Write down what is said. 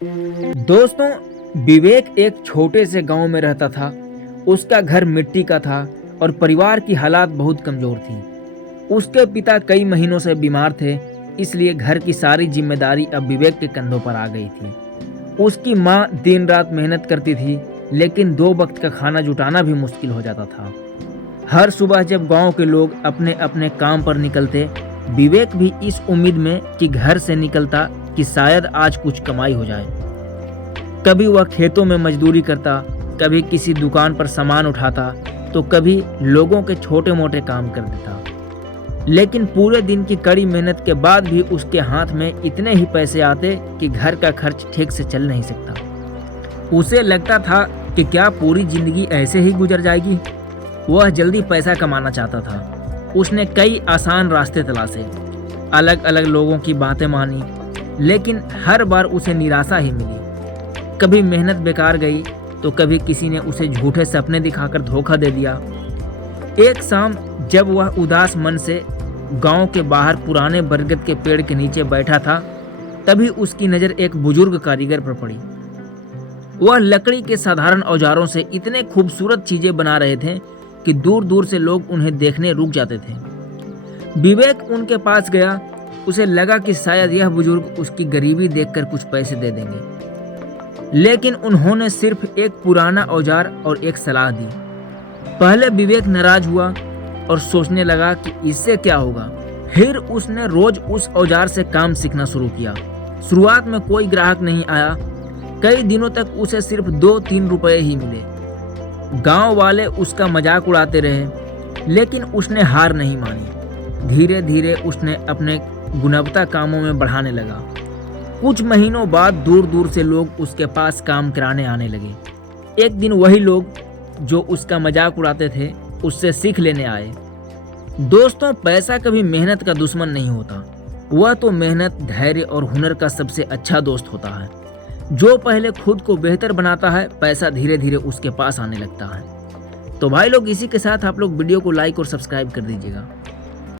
दोस्तों, विवेक एक छोटे से गांव में रहता था। उसका घर मिट्टी का था और परिवार की हालात बहुत कमजोर थी। उसके पिता कई महीनों से बीमार थे, इसलिए घर की सारी जिम्मेदारी अब विवेक के कंधों पर आ गई थी। उसकी माँ दिन रात मेहनत करती थी, लेकिन 2 वक्त का खाना जुटाना भी मुश्किल हो जाता था। हर सुबह जब गांव के लोग अपने अपने काम पर निकलते, विवेक भी इस उम्मीद में कि घर से निकलता कि शायद आज कुछ कमाई हो जाए। कभी वह खेतों में मजदूरी करता, कभी किसी दुकान पर सामान उठाता, तो कभी लोगों के छोटे मोटे काम कर देता। लेकिन पूरे दिन की कड़ी मेहनत के बाद भी उसके हाथ में इतने ही पैसे आते कि घर का खर्च ठीक से चल नहीं सकता। उसे लगता था कि क्या पूरी जिंदगी ऐसे ही गुजर जाएगी। वह जल्दी पैसा कमाना चाहता था। उसने कई आसान रास्ते तलाशे, अलग अलग लोगों की बातें मानी, लेकिन हर बार उसे निराशा ही मिली। कभी मेहनत बेकार गई, तो कभी किसी ने उसे झूठे सपने दिखाकर धोखा दे दिया। एक शाम जब वह उदास मन से गांव के बाहर पुराने बरगद के पेड़ के नीचे बैठा था, तभी उसकी नज़र एक बुजुर्ग कारीगर पर पड़ी। वह लकड़ी के साधारण औजारों से इतने खूबसूरत चीजें बना रहे थे कि दूर दूर से लोग उन्हें देखने रुक जाते थे। विवेक उनके पास गया। उसे लगा कि शायद यह बुजुर्ग उसकी गरीबी देखकर कुछ पैसे दे देंगे, लेकिन उन्होंने सिर्फ एक पुराना औजार और एक सलाह दी। पहले विवेक नाराज हुआ और सोचने लगा कि इससे क्या होगा। फिर उसने रोज उस औजार से काम सीखना शुरू किया। शुरुआत में कोई ग्राहक नहीं आया। कई दिनों तक उसे सिर्फ 2-3 रुपए ही मिले। गांव वाले उसका मजाक उड़ाते रहे, लेकिन उसने हार नहीं मानी। धीरे धीरे उसने अपने गुणवत्ता कामों में बढ़ाने लगा। कुछ महीनों बाद दूर दूर से लोग उसके पास काम कराने आने लगे। एक दिन वही लोग जो उसका मजाक उड़ाते थे उससे सीख लेने आए। दोस्तों, पैसा कभी मेहनत का दुश्मन नहीं होता। वह तो मेहनत, धैर्य और हुनर का सबसे अच्छा दोस्त होता है। जो पहले खुद को बेहतर बनाता है, पैसा धीरे धीरे उसके पास आने लगता है। तो भाई लोग, इसी के साथ आप लोग वीडियो को लाइक और सब्सक्राइब कर दीजिएगा।